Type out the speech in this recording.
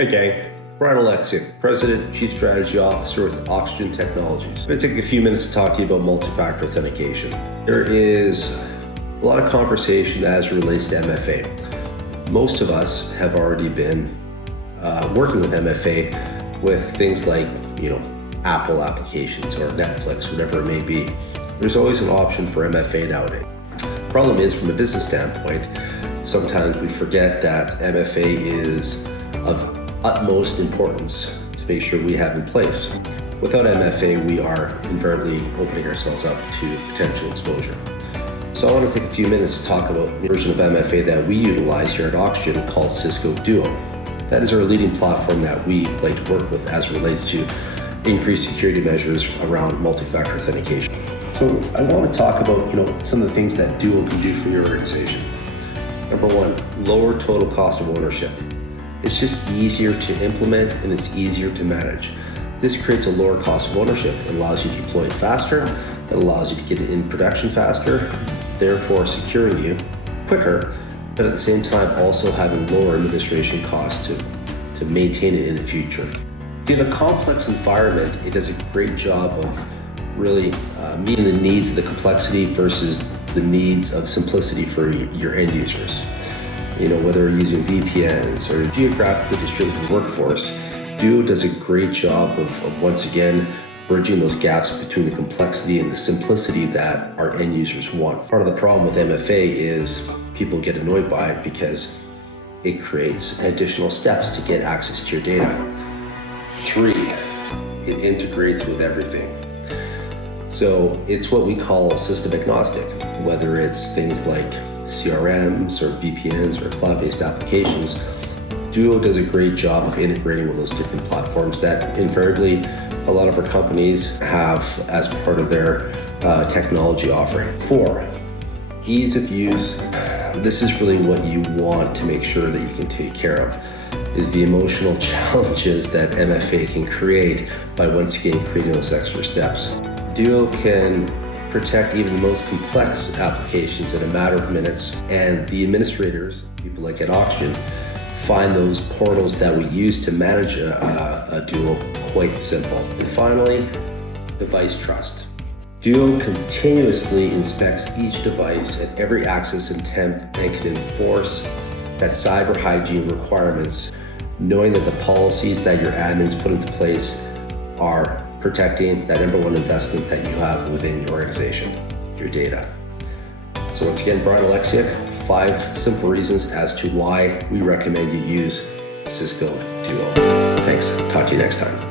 Hey gang, Brian Alexiak, President, Chief Strategy Officer with Oxygen Technologies. I'm going to take a few minutes to talk to you about multi-factor authentication. There is a lot of conversation as it relates to MFA. Most of us have already been working with MFA with things like, Apple applications or Netflix, whatever it may be. There's always an option for MFA nowadays. Problem is, from a business standpoint, sometimes we forget that MFA is of utmost importance to make sure we have in place. Without MFA, we are invariably opening ourselves up to potential exposure. So I want to take a few minutes to talk about the version of MFA that we utilize here at Oxygen called Cisco Duo. That is our leading platform that we like to work with as it relates to increased security measures around multi-factor authentication. So I want to talk about some of the things that Duo can do for your organization. Number one, lower total cost of ownership. It's just easier to implement and it's easier to manage. This creates a lower cost of ownership. It allows you to deploy it faster. It allows you to get it in production faster, therefore securing you quicker, but at the same time also having lower administration costs to maintain it in the future. In a complex environment, it does a great job of really meeting the needs of the complexity versus the needs of simplicity for your end users. Whether you're using VPNs or geographically distributed workforce, Duo does a great job of once again bridging those gaps between the complexity and the simplicity that our end users want. Part of the problem with MFA is people get annoyed by it because it creates additional steps to get access to your data. 3, it integrates with everything. So it's what we call system agnostic, whether it's things like CRMs or VPNs or cloud-based applications. Duo does a great job of integrating with those different platforms that invariably a lot of our companies have as part of their technology offering. 4, ease of use. This is really what you want to make sure that you can take care of, is the emotional challenges that MFA can create by once again creating those extra steps. Duo can protect even the most complex applications in a matter of minutes, and the administrators, people like at Oxygen, find those portals that we use to manage a Duo quite simple. And finally, device trust. Duo continuously inspects each device at every access attempt and can enforce that cyber hygiene requirements, knowing that the policies that your admins put into place are protecting that number one investment that you have within your organization, your data. So once again, Brian Alexiak, 5 simple reasons as to why we recommend you use Cisco Duo. Thanks, talk to you next time.